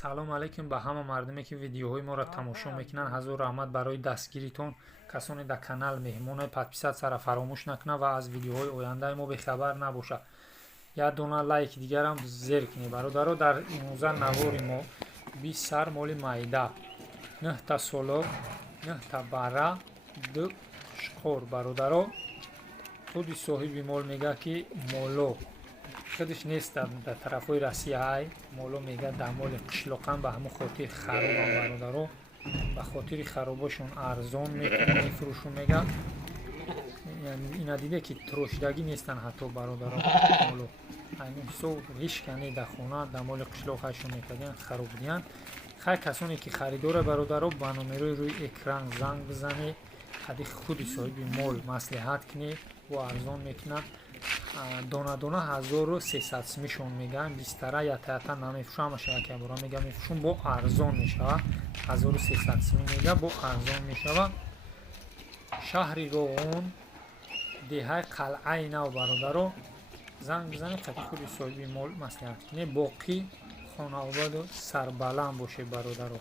салом алайкум ба ҳама мардуме ки видеоҳои моро тамошо мекунанд. ҳазор раҳмат барои дастгиритон. касоне дар канал меҳмоне подписатсияро фаромӯш накунад ва аз видеоҳои ояндаи мо бехабар набошад. як дона лайк дигарам зеркни бародаро. дар имрӯза навори мо 20 сар моли майда, 9 та соло, 9 та бара, 2 шуқор. бародаро худи соҳиби мол мега ки моло худш нест дар тарафҳои Россияй, моло мега дар моли қишлоқан ба ҳамон хотир харобам бародаро. ба хотири харобашон арзон мефурӯшум мега. ина диде ки трошидагӣ нестан ҳатто бародаро. моло айну ҳисоб ришкане дар хона дар моли қишлоқ ҳайшон мекардиан хароб будиан. хай касоне ки харидора бародаро ба номерои рӯи экран занг бизане, ҳади худи соҳиби мол маслиҳат кунед ва арзон мекунад. дона дона 1300 сумишон меган. бистара ята намефушам, яке бора мега мефушум бо арзон мешава. 1300 суми мега бо арзон мешава. шаҳри Роғон, деҳаи қалъаи нав бародаро. занг бизанед таки худи соҳиби мол маслиҳат кунед. боқӣ хонаводу сарбаланд бошед бародаро.